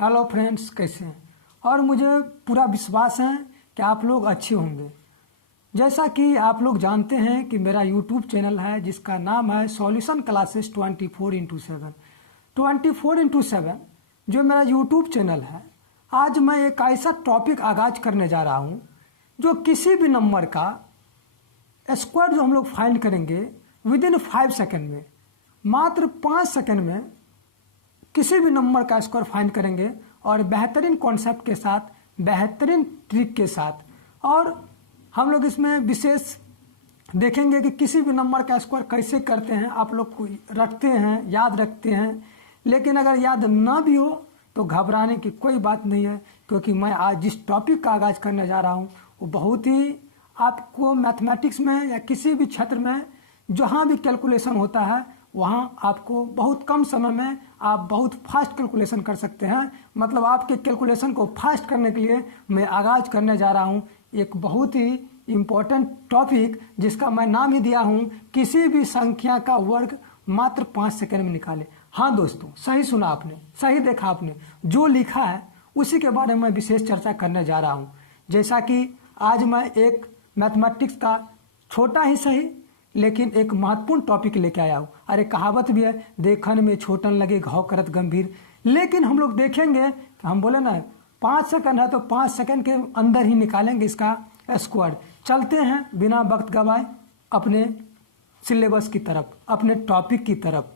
Hello friends, कैसे हैं? और मुझे पूरा विश्वास है कि आप लोग अच्छे होंगे। जैसा कि आप लोग जानते हैं कि मेरा यूट्यूब चैनल है जिसका नाम है सॉल्यूशन क्लासेस 24x7। 24x7 जो मेरा यूट्यूब चैनल है, आज मैं एक ऐसा टॉपिक आगाज करने जा रहा हूं जो किसी भी नंबर का स्क्वायर जो हम लोग फाइंड करेंगे विद इन 5 सेकेंड में, मात्र 5 सेकेंड में किसी भी नंबर का स्क्वायर फाइंड करेंगे और बेहतरीन कॉन्सेप्ट के साथ, बेहतरीन ट्रिक के साथ। और हम लोग इसमें विशेष देखेंगे कि किसी भी नंबर का स्क्वायर कैसे करते हैं। आप लोग को रखते हैं, याद रखते हैं, लेकिन अगर याद ना भी हो तो घबराने की कोई बात नहीं है, क्योंकि मैं आज जिस टॉपिक का आगाज करने जा रहा हूँ वो बहुत ही आपको मैथमेटिक्स में या किसी भी क्षेत्र में जहाँ भी कैलकुलेशन होता है वहाँ आपको बहुत कम समय में आप बहुत फास्ट कैलकुलेशन कर सकते हैं। मतलब आपके कैलकुलेशन को फास्ट करने के लिए मैं आगाज करने जा रहा हूँ एक बहुत ही इम्पोर्टेंट टॉपिक जिसका मैं नाम ही दिया हूँ किसी भी संख्या का वर्ग मात्र 5 सेकंड में निकाले। हाँ दोस्तों, सही सुना आपने, सही देखा आपने, जो लिखा है उसी के बारे में विशेष चर्चा करने जा रहा हूँ। जैसा कि आज मैं एक मैथमेटिक्स का छोटा ही सही लेकिन एक महत्वपूर्ण टॉपिक लेके आया हूँ। अरे कहावत भी है, देखन में छोटन लगे घाव करत गंभीर। लेकिन हम लोग देखेंगे, हम बोले ना 5 सेकंड है तो 5 सेकंड के अंदर ही निकालेंगे इसका स्क्वायर। चलते हैं बिना वक्त गवाए अपने सिलेबस की तरफ, अपने टॉपिक की तरफ।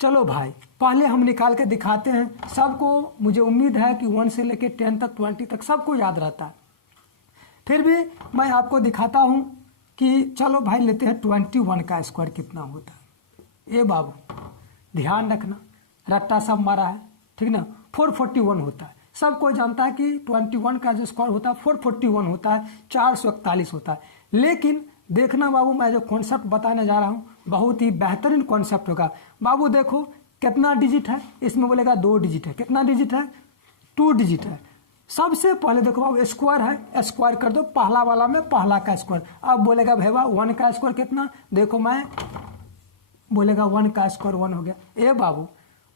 चलो भाई, पहले हम निकाल के दिखाते हैं। सबको मुझे उम्मीद है कि 1 से लेके 10 तक, 20 तक सबको याद रहता है। फिर भी मैं आपको दिखाता हूं कि चलो भाई लेते हैं 21 का स्क्वायर कितना होता है। ए बाबू ध्यान रखना, रट्टा सब मारा है, ठीक ना। 441 होता है। सब कोई जानता है कि 21 का जो स्क्वायर होता है 441 होता है, 441 होता है। लेकिन देखना बाबू, मैं जो कॉन्सेप्ट बताने जा रहा हूं बहुत ही बेहतरीन कॉन्सेप्ट होगा। बाबू देखो कितना डिजिट है, इसमें बोलेगा 2 डिजिट है। कितना डिजिट है? 2 डिजिट है। सबसे पहले देखो बाबू स्क्वायर है, स्क्वायर कर दो पहला वाला में पहला का स्क्वायर। अब बोलेगा भैया 1 का स्क्वायर कितना, देखो मैं बोलेगा 1 का स्क्वायर 1 हो गया। ए बाबू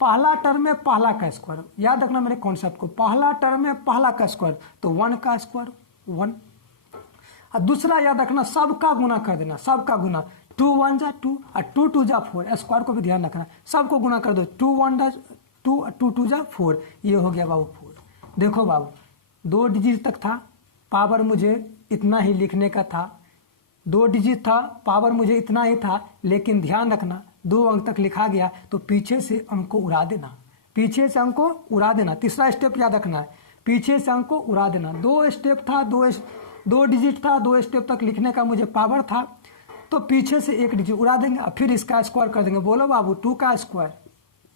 पहला टर्म में पहला का स्क्वायर, याद रखना मेरे कॉन्सेप्ट को, पहला टर्म में पहला का स्क्वायर तो 1 का स्क्वायर 1। और दूसरा याद रखना, सबका गुना कर देना, सबका गुना। 2 1 जा 2 और 2 2 जा 4। स्क्वायर को भी ध्यान रखना, सबको गुना कर दो। 2 1 जा 2 और 2 2 जा 4। ये हो गया बाबू 4। देखो बाबू 2 डिजिट तक था, पावर मुझे इतना ही लिखने का था। 2 डिजिट था, पावर मुझे इतना ही था। लेकिन ध्यान रखना 2 अंक तक लिखा गया तो पीछे से अंक को उड़ा देना, पीछे से अंक को उड़ा देना। तीसरा स्टेप याद रखना है, पीछे से अंक को उड़ा देना। 2 स्टेप था, 2 डिजिट था, 2 स्टेप तक लिखने का मुझे पावर था, तो पीछे से 1 डिजिट उड़ा देंगे और फिर इसका स्क्वायर कर देंगे। बोलो बाबू 2 का स्क्वायर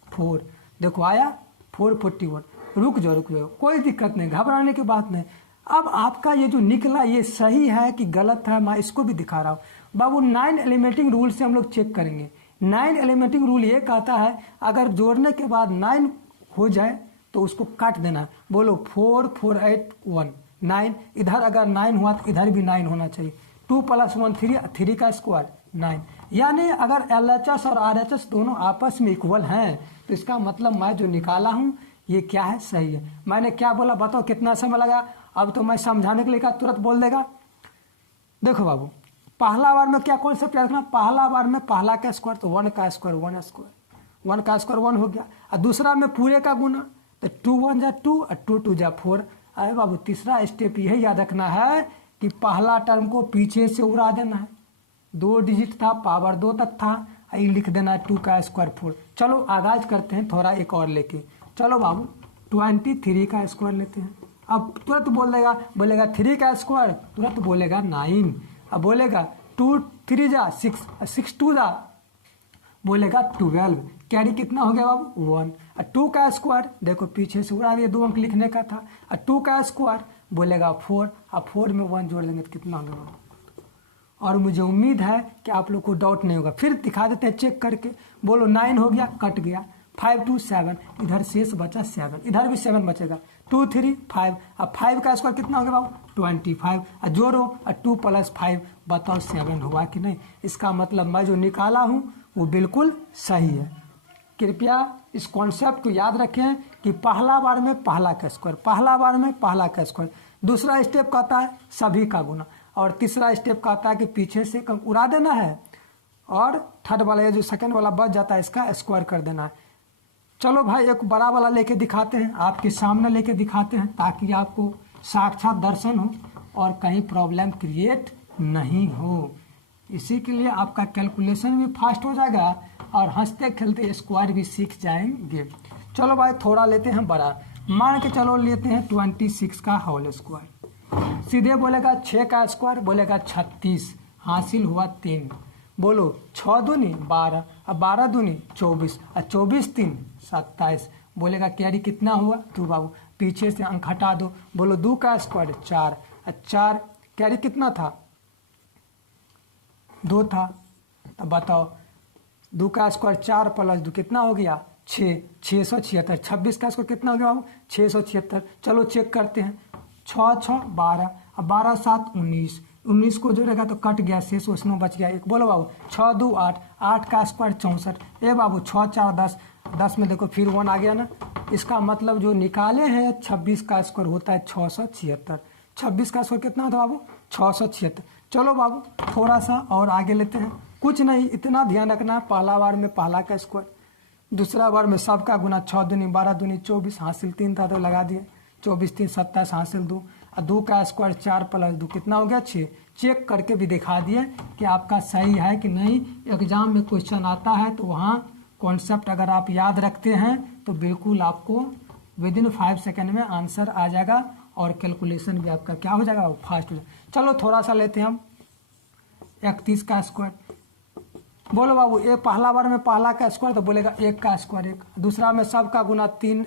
4। देखो आया 441। रुक जाओ, कोई दिक्कत नहीं, घबराने की बात नहीं। अब आपका ये जो निकला ये सही है कि गलत है, मैं इसको भी दिखा रहा हूँ। बाबू 9 एलिमेंटिंग रूल से हम लोग चेक करेंगे। 9 एलिमेंटिंग रूल ये कहता है अगर जोड़ने के बाद 9 हो जाए तो उसको काट देना। बोलो 4 4 8 1 9। इधर अगर 9 हुआ तो इधर भी 9 होना चाहिए। 2 + 1 3, 3 का स्क्वायर 9। यानी अगर LHS और RHS दोनों आपस में इक्वल हैं तो इसका मतलब मैं जो निकाला हूं ये क्या है, सही है। मैंने क्या बोला बताओ, कितना समय लगा? अब तो मैं समझाने के लिए कहा तुरंत बोल देगा। देखो बाबू पहला बार में क्या कॉन्सेप्ट याद रखना, पहला बार में पहला का स्क्वायर तो 1 का स्क्वायर 1 स्क्वायर, 1 का स्क्वायर 1 हो गया। और दूसरा में पूरे का गुना तो 2 1 जा 2 और 2 2 जा 4। अरे बाबू तीसरा स्टेप यही याद रखना है कि पहला टर्म को पीछे से उड़ा देना है। 2 डिजिट था, पावर 2 तक था, ये लिख देना है 2 का स्क्वायर 4। चलो आगाज करते हैं थोड़ा एक और लेके। चलो बाबू 23 का स्क्वायर लेते हैं। अब तुरंत बोलेगा 3 का स्क्वायर, तुरंत बोलेगा 9। अब बोलेगा 2 3 जा 6, 6 2 जा बोलेगा 12। कैरी कितना हो गया बाबू 1। और 2 का स्क्वायर देखो पीछे से उड़ा दिया, 2 अंक लिखने का था। और 2 का स्क्वायर बोलेगा 4। अब 4 में 1 जोड़ देंगे तो कितना होगा बाबू। और मुझे उम्मीद है कि आप लोग को डाउट नहीं होगा। फिर दिखा देते हैं चेक करके। बोलो 9 हो गया, कट गया। 5 2 7, इधर शेष बचा 7, इधर भी 7 बचेगा। 2 3 5। अब 5 का स्क्वायर कितना हो गया बाबू 25। और जोड़ो और 2 + 5 बताओ 7 हुआ कि नहीं। इसका मतलब मैं जो निकाला हूं वो बिल्कुल सही है। कृपया इस कॉन्सेप्ट को याद रखें कि पहला बार में पहला का स्क्वायर, पहला बार में पहला का स्क्वायर, दूसरा स्टेप कहता है सभी का गुना, और तीसरा स्टेप कहता है कि पीछे से कम उड़ा देना है, और थर्ड वाला ये जो सेकंड वाला बच जाता है इसका स्क्वायर कर देना है। चलो भाई एक बड़ा वाला लेके दिखाते हैं, आपके सामने लेके दिखाते हैं ताकि आपको साक्षात दर्शन हो और कहीं प्रॉब्लम क्रिएट नहीं हो। इसी के लिए आपका कैलकुलेशन भी फास्ट हो जाएगा और हंसते खेलते स्क्वायर भी सीख जाएंगे। चलो भाई थोड़ा लेते हैं बड़ा, मान के चलो लेते हैं 26 का होल स्क्वायर। सीधे बोलेगा 6 का स्क्वायर, बोलेगा 36, हासिल हुआ 3। बोलो 6 दूनी 12, अब 12 दूनी 24, और 24 3 27, बोलेगा कैरी कितना हुआ 2 बाबू, पीछे से अंक हटा दो। बोलो 2 का स्क्वायर 4, और 4 कैरी कितना था 2 था, तो बताओ 2 का स्क्वायर 4 प्लस 2 कितना हो गया 6, 676। 26 का स्क्वायर कितना हो गया बाबू 676। चलो चेक करते हैं, 6 6 12, अब 12 7 19, 19 को जोड़ेगा तो कट गया, शेष उसमें बच गया 1। बोलो बाबू 6 2 8, 8 का स्क्वायर 64। ए बाबू 6 4 10, 10 में देखो फिर 1 आ गया ना, इसका मतलब जो निकाले हैं 26 का स्क्वायर होता है 676। 26 का स्क्वायर कितना होता है बाबू 676। चलो बाबू थोड़ा सा और आगे लेते हैं, कुछ नहीं इतना ध्यान रखना, पहला बार में पहला का स्क्वायर, दूसरा बार में सबका गुना, 6 दूनी 12 दूनी 24, हासिल 3 था तो लगा दिए, 24 3 27, हासिल 2, और 2 का स्क्वायर 4 प्लस 2 कितना हो गया 6। चेक करके भी दिखा दिए कि आपका सही है कि नहीं। एग्जाम में क्वेश्चन आता है तो वहाँ कॉन्सेप्ट अगर आप याद रखते हैं तो बिल्कुल आपको विदिन 5 सेकेंड में आंसर आ जाएगा और कैलकुलेशन भी आपका क्या हो जाएगा फास्ट हो जाएगा। चलो थोड़ा सा लेते हैं हम 31 का स्क्वायर। बोलो बाबू ये पहला बार में पहला का स्क्वायर तो बोलेगा 1 का स्क्वायर 1, दूसरा में सब का गुना 3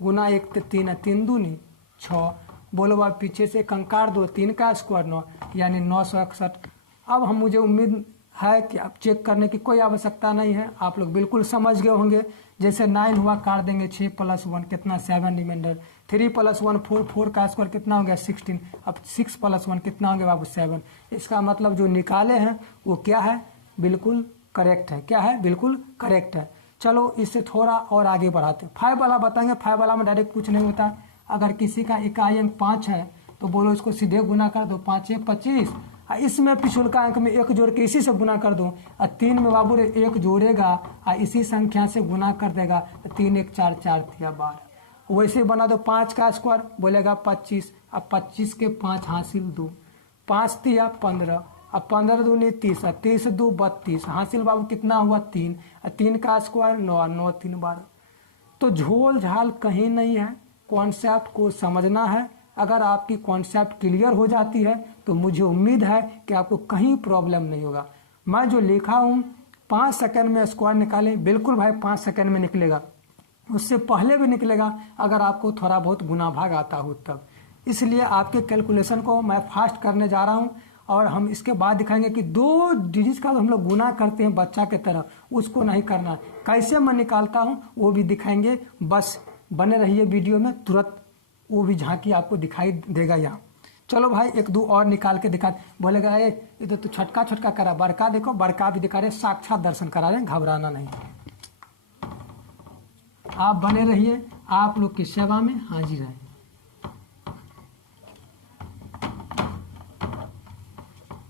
गुना 1 तो 3 है, 3 दूनी 6। बोलो बाबू पीछे से कंकार दो, 3 का स्क्वायर 9 यानी 961। अब हम मुझे उम्मीद है कि आप चेक करने की कोई आवश्यकता नहीं है, आप लोग बिल्कुल समझ गए होंगे। जैसे 9 हुआ काट देंगे, 6 + 1 कितना 7 रिमाइंडर, 3 + 1 4, 4 का स्क्वायर कितना हो गया 16, अब 6 + 1 कितना हो गया बाबू 7। इसका मतलब जो निकाले हैं वो क्या है बिल्कुल करेक्ट है, क्या है बिल्कुल करेक्ट है। चलो इससे थोड़ा और आगे बढ़ाते हैं, 5 वाला बताएंगे। 5 वाला में डायरेक्ट कुछ नहीं होता, अगर किसी का इकाई अंक 5 है तो बोलो इसको सीधे गुना कर दो, 5 × 25, इसमें पिछुल का अंक में 1 जोड़ के इसी से गुना कर दो, और 3 में बाबू 1 जोड़ेगा और इसी संख्या से गुना कर देगा, 3 1 4 4 3 12। वैसे बना दो 5 का स्क्वायर बोलेगा 25, अब 25 के 5 हासिल 2, 5 3 15, अब 15 दूनी 30, 30 2 32, हासिल बाबू कितना हुआ 3, 3 का स्क्वायर 9, 9 3 12। तो झोल झाल कहीं नहीं है, कॉन्सेप्ट को समझना है। अगर आपकी कॉन्सेप्ट क्लियर हो जाती है तो मुझे उम्मीद है कि आपको कहीं प्रॉब्लम नहीं होगा। मैं जो लिखा हूँ 5 सेकंड में स्क्वायर निकालें, बिल्कुल भाई 5 सेकंड में निकलेगा, उससे पहले भी निकलेगा अगर आपको थोड़ा बहुत गुना भाग आता हो तब। इसलिए आपके कैलकुलेशन को मैं फास्ट करने जा रहा हूँ, और हम इसके बाद दिखाएंगे कि 2 डिजिट का हम लोग गुना करते हैं बच्चा के तरह, उसको नहीं करना, कैसे मैं निकालता हूँ वो भी दिखाएंगे। बस बने रहिए वीडियो में, तुरंत वो भी झांकी आपको दिखाई देगा यहाँ। चलो भाई 1 2 और निकाल के दिखा, बोलेगा ये इधर तो छोटका छोटका करा, बड़का देखो बड़का भी दिखा रहे, साक्षात दर्शन करा रहे, घबराना नहीं। आप बने रहिए, आप लोग की सेवा में हाजिर है।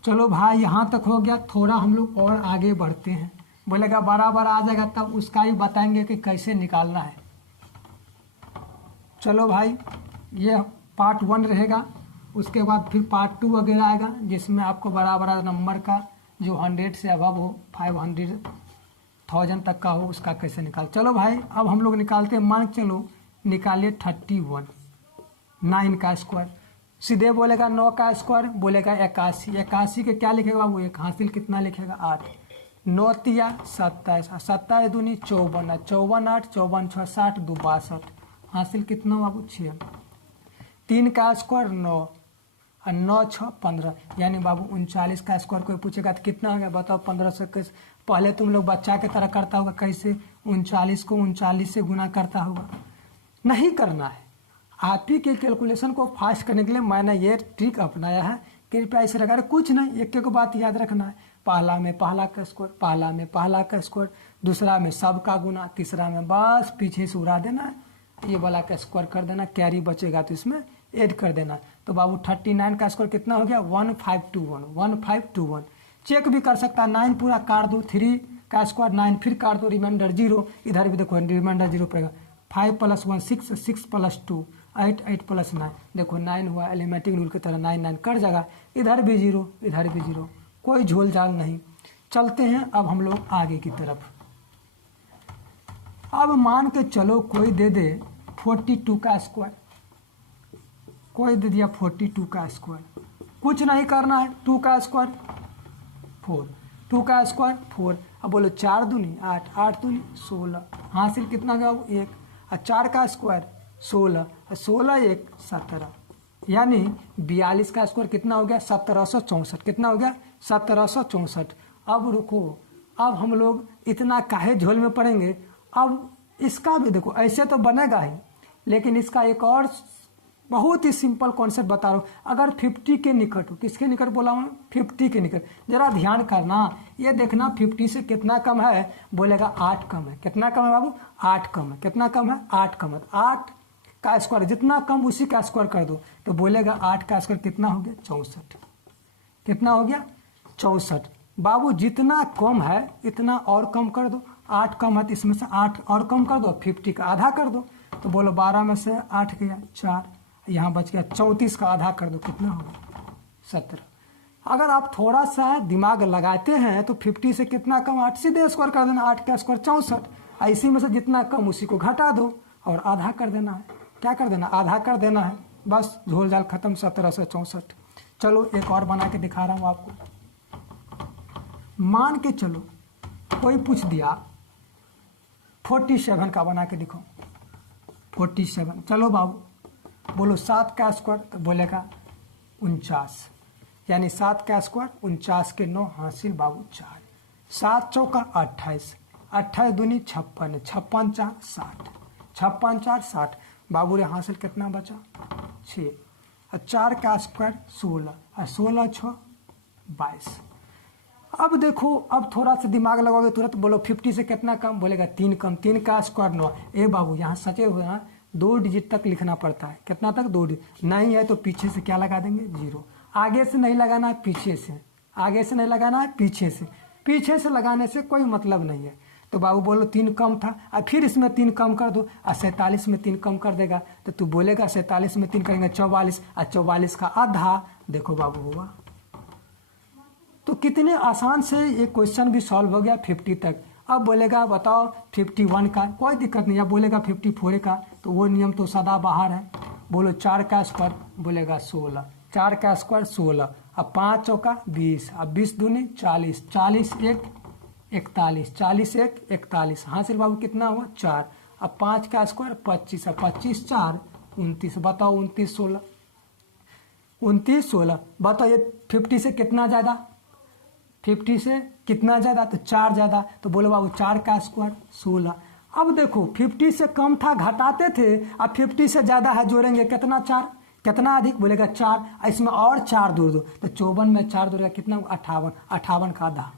चलो भाई यहाँ तक हो गया, थोड़ा हम लोग और आगे बढ़ते हैं। बोलेगा बराबर आ जाएगा तब उसका ही बताएंगे कि कैसे निकालना है। चलो भाई ये पार्ट 1 रहेगा, उसके बाद फिर पार्ट 2 वगैरह आएगा जिसमें आपको बड़ा बड़ा नंबर का जो 100 से अबव हो, 500 1000 तक का हो, उसका कैसे निकाल। चलो भाई अब हम लोग निकालते हैं, मान चलो निकालिए 31, 9 का स्क्वायर। सीधे बोलेगा 9 का स्क्वायर बोलेगा 81, 81 के क्या लिखेगा बाबू 1, हासिल कितना लिखेगा 8, 9 3 27, 27 दूनी 54, 54 8 54 6 60 2 62, हासिल कितना बाबू 6। 3 का स्क्वायर 9, और 9 6 15, यानी बाबू 39 का स्क्वायर। कोई पूछेगा तो कितना हो गया बताओ 15 से कैसे, पहले तुम लोग बच्चा की तरह करता होगा, कैसे 39 को 39 से गुना करता होगा, नहीं करना है। आप ही के कैलकुलेशन को फास्ट करने के लिए मैंने ये ट्रिक अपनाया है, कृपया इसे रखा, कुछ नहीं, एक एक बात याद रखना है, पहला में पहला का स्क्वायर, पहला में पहला का स्क्वायर, दूसरा में सब का गुना, तीसरा में बस पीछे से उड़ा देना है, ये वाला का स्क्वायर कर देना, कैरी बचेगा तो इसमें ऐड कर देना। तो बाबू 39 का स्क्वायर कितना हो गया 1521। चेक भी कर सकता है, 9 पूरा काट दो, 3 का स्क्वायर 9 फिर काट दो, रिमाइंडर 0, इधर भी देखो रिमाइंडर 0 पड़ेगा। 5 + 1 6, 6 + 2 8, 8 + 9 देखो 9 हुआ, एलिमेंटिक रूल की तरह 9 9 कट जाएगा, इधर भी 0 इधर भी 0, कोई झोल झाल नहीं। चलते हैं अब हम लोग आगे की तरफ। अब मान के चलो कोई दे दे 42 का स्क्वायर, कोई दे दिया 42 का स्क्वायर, कुछ नहीं करना है, 2 का स्क्वायर 4, 2 का स्क्वायर 4। अब बोलो 4 दूनी 8, 8 दूनी 16, हासिल कितना गया 1, और 4 का स्क्वायर 16, 16 1 17, यानी 42 का स्क्वायर कितना हो गया 1764। कितना हो गया 1764। अब रुको, अब हम लोग इतना काहे झोल में पड़ेंगे। अब इसका भी देखो ऐसे तो बनेगा ही, लेकिन इसका एक और बहुत ही सिंपल कॉन्सेप्ट बता रहा हूँ। अगर 50 के निकट हो, किसके निकट बोला हूँ 50 के निकट, जरा ध्यान करना, ये देखना 50 से कितना कम है, बोलेगा 8 कम है। कितना कम है बाबू 8 कम है। कितना कम है 8 कम है। 8 का स्क्वायर जितना कम उसी का स्क्वायर कर दो, तो बोलेगा 8 का स्क्वायर कितना हो गया 64। कितना हो गया 64। बाबू जितना कम है इतना और कम कर दो, 8 कम है तो इसमें से 8 और कम कर दो, 50 का आधा कर दो, तो बोलो 12 में से 8 गया 4, यहाँ बच गया 34 का आधा कर दो, कितना होगा 17। अगर आप थोड़ा सा दिमाग लगाते हैं तो 50 से कितना कम 8 सीधे स्क्वायर कर देना, 8 का स्क्वायर 64, इसी में से जितना कम उसी को घटा दो और आधा कर देना है। क्या कर देना आधा कर देना है, बस झोल झाल खत्म 1764। चलो एक और बना के दिखा रहा हूँ आपको। मान के चलो कोई पूछ दिया 47 का बना के दिखाओ 47। चलो बाबू बोलो 7 का स्क्वायर, तो बोलेगा 49, यानी 7 का स्क्वायर 49 के 9 हासिल बाबू 4, 7 चौका 28, 28 दूनी 56, 56 4 60, 56 4 60 बाबू रे हासिल कितना बचा 6, और 4 का स्क्वायर 16, और 16 6 22। अब देखो, अब थोड़ा सा दिमाग लगाओगे तुरंत बोलो 50 से कितना कम, बोलेगा 3 कम, 3 का स्क्वायर 9। ए बाबू यहाँ सचे हुए ना 2 डिजिट तक लिखना पड़ता है। कितना तक 2 डिजिट, नहीं है तो पीछे से क्या लगा देंगे 0, आगे से नहीं लगाना है पीछे से, आगे से नहीं लगाना है पीछे से, पीछे से लगाने से कोई मतलब नहीं है। तो बाबू बोलो 3 कम था, और फिर इसमें 3 कम कर दो, और 47 में 3 कम कर देगा, तो तू बोलेगा 47 में 3 करेंगे 44, और 44 का आधा देखो बाबू हुआ। तो कितने आसान से ये क्वेश्चन भी सॉल्व हो गया 50 तक। अब बोलेगा बताओ 51 का, कोई दिक्कत नहीं। अब बोलेगा 54 का, तो वो नियम तो सदा बाहर है। बोलो 4 का स्क्वायर, बोलेगा 16, 4 का स्क्वायर 16, अब 5 चौका 20, अब 20 दूनी 40, 40 1 41, 40 1 41, हासिल बाबू कितना हुआ 4, अब 5 का स्क्वायर 25, अब 25 4 29, बताओ 29 16, 29 16, बताओ ये 50 से कितना ज़्यादा, 50 से कितना ज़्यादा, तो 4 ज़्यादा, तो बोलो बाबू 4 का स्क्वायर 16। अब देखो 50 से कम था घटाते थे, अब 50 से ज़्यादा है जोड़ेंगे कितना 4, कितना अधिक, बोलेगा 4, इसमें और 4 जोड़ दो, तो 54 में 4 जोड़ेगा कितना 58, 58 का आधा।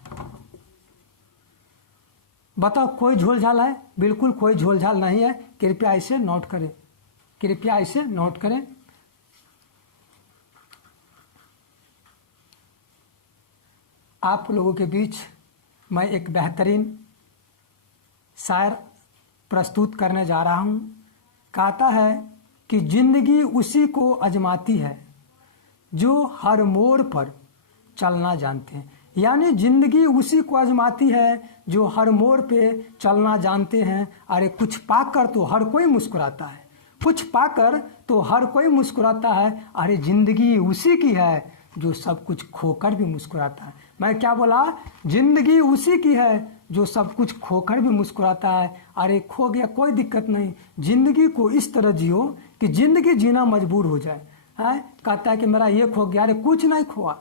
बताओ कोई झोल झाल है, बिल्कुल कोई झोल झाल नहीं है। कृपया इसे नोट करें, कृपया इसे नोट करें। आप लोगों के बीच मैं एक बेहतरीन शायर प्रस्तुत करने जा रहा हूँ। कहता है कि जिंदगी उसी को आजमाती है जो हर मोड़ पर चलना जानते हैं, यानी जिंदगी उसी को आजमाती है जो हर मोड़ पे चलना जानते हैं। अरे कुछ पाकर तो हर कोई मुस्कुराता है, कुछ पाकर तो हर कोई मुस्कुराता है। अरे जिंदगी उसी की है जो सब कुछ खोकर भी मुस्कुराता है। मैं क्या बोला, जिंदगी उसी की है जो सब कुछ खोकर भी मुस्कुराता है। अरे खो गया कोई दिक्कत नहीं, जिंदगी को इस तरह जियो कि जिंदगी जीना मजबूर हो जाए। है कहता है कि मेरा ये खो गया, अरे कुछ नहीं खोआ,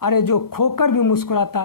अरे जो खोकर भी मुस्कुराता